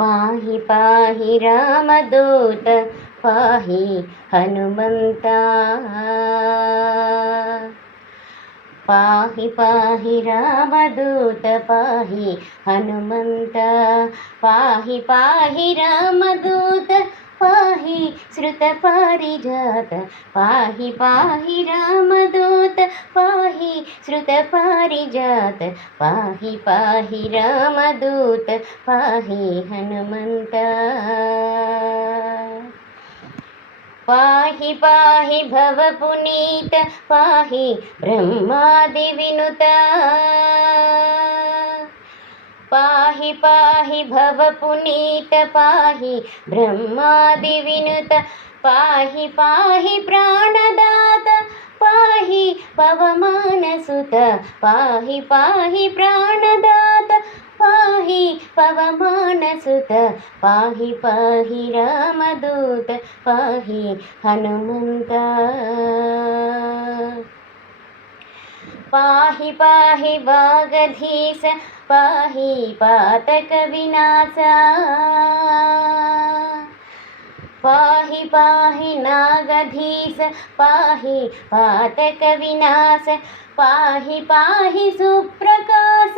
पाहि पाहि रामदूत पाहि हनुमन्ता। पाहि पाहि रामदूत पाहि हनुमन्ता। पाहि पाहि रामदूत पाहि श्रुतपारिजात। पाहि पाहि रामदूत पाहि श्रुतपारिजात। पाहि पाहि रामदूत पाहि हनुमन्ता। पाहि पाहि भवपुनीत पाहि ब्रह्मादिविनुत। पाहि पाहि भवपुनीत पाहि ब्रह्मादिविनुत। पाहि पाहि प्राणदात पाहि पवमानसुत। पाहि पाहि प्राणदात पाहि पवमानसुत। पाहि पाहि रामदूत पाहि हनुमन्ता। पाहि पाहि वागधीश पाहि पातकविनाश। पाहि पाहि नागधीश पाहि पातकविनाश। पाहि पाहि सुप्रकाश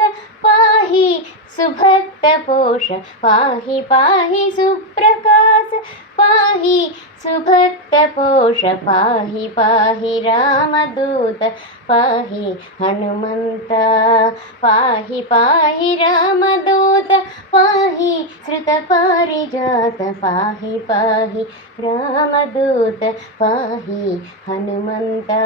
पाहि सुभक्तपोष। पाहि पाहि सुप्रकाश पाहि सुभक्तपोष। पाहि पाहि रामदूत पाहि हनुमन्ता। पाहि पाहि रामदूत पाहि श्रुतपारिजात। पाहि पाहि रामदूत पाहि हनुमन्ता।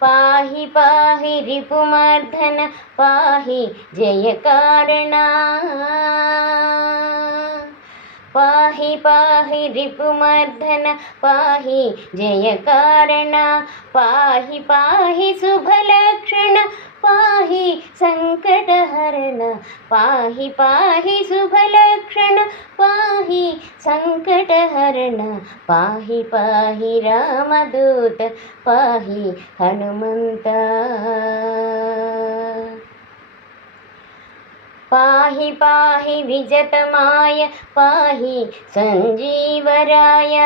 पाहि पाहि रिपुमर्दन पाहि जयकारणा। पाहि पाहि रिपुमर्दन पाहि जयकारणा। पाहि पाहि शुभलक्षण पाहि सङ्कटहरण। पाहि पाहि शुभलक्षण पाहि सङ्कटहरण। पाहि पाहि रामदूत पाहि हनुमन्ता। पाहि पाहि विजतमाय पाहि सञ्जीवराय।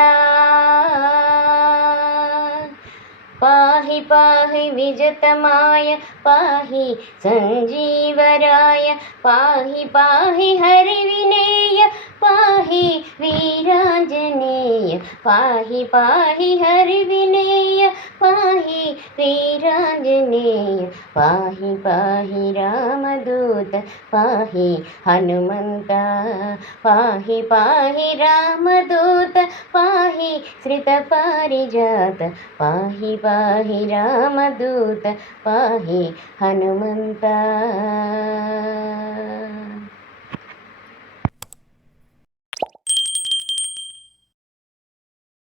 पाहि पाहि विजतमाय पाहि सञ्जीवराय। पाहि पाहि हरिविनेय पाहि वीराञ्जनेय। पाहि पाहि हरिविनेय पाहि वीराञ्जनेय। पाहि पाहि रामदूत पाहि हनुमन्ता। पाहि पाहि रामदूत पाहि श्रुतपारिजात। पाहि पाहि रामदूत पाहि हनुमन्ता।